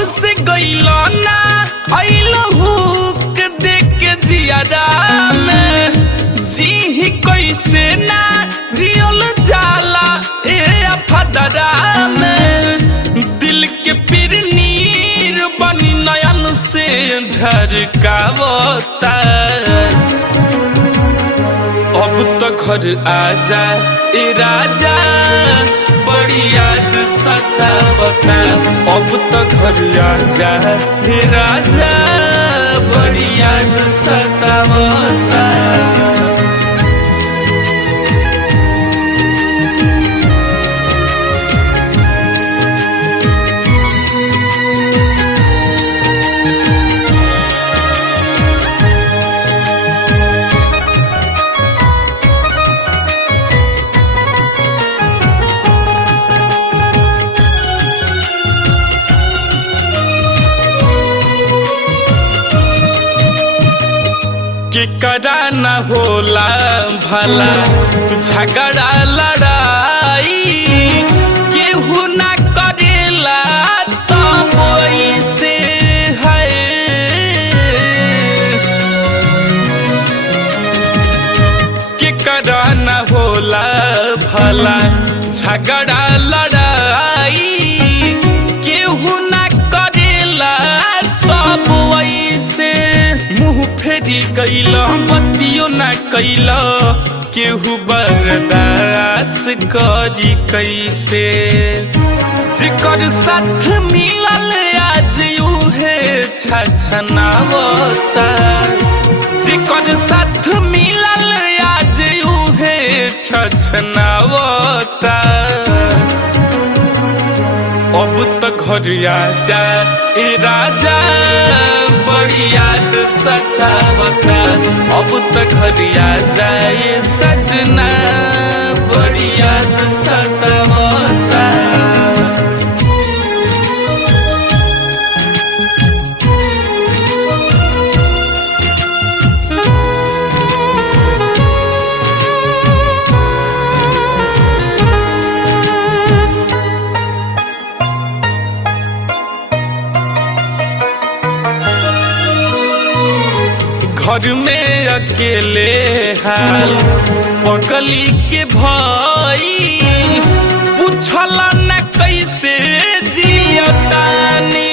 जब से गइलो ना आइलो हुक देख के जियारा में जी कैसे ना जियल जाला ए अफदरा में दिल के पीर नीर बनी नयन से ढरकावता अब तो घर आजा ए राजा बड़ी याद सतावता अब तो घर आजा ए राजा बड़ी याद सतावता के करा न होला भला झगड़ा लड़ाई केहू न करेला तब से है के करा न होला भला झगड़ा लड़ाई केहू न करेला तब से मुँह फेरी कैला बतियो न कैला केहू बर्दाश्त करी कैसे जिकर साथ मिलल आज उहे छछनावता जिकर साथ मिलल आज उहे छछनावता अब तो घर आजा ए राजा बड़ी याद सतावता अब तो घर आजा ए सजना बड़ी याद सतावता घर में अकेले हाल पगली के भाई पूछला न कैसे जियतानी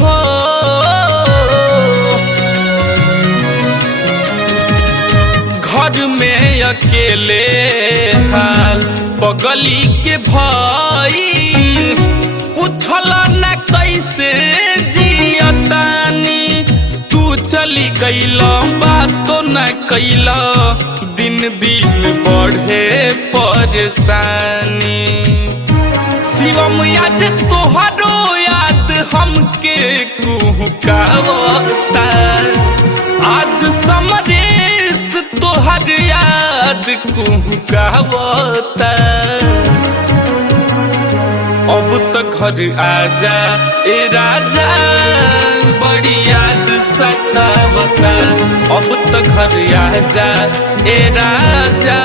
हो घर में अकेले हाल पगली के भाई पूछला न कैसे जियतानी चली गईला बातो न कैला दिन दिन बढ़े परेशानी शिवम याद तोहरो याद हमके कुहकावता आज समरेश तोहर याद कुहकावता अब तो घर आजा ए राजा बड़ी याद सतावता अब तो घर आजा ए राजा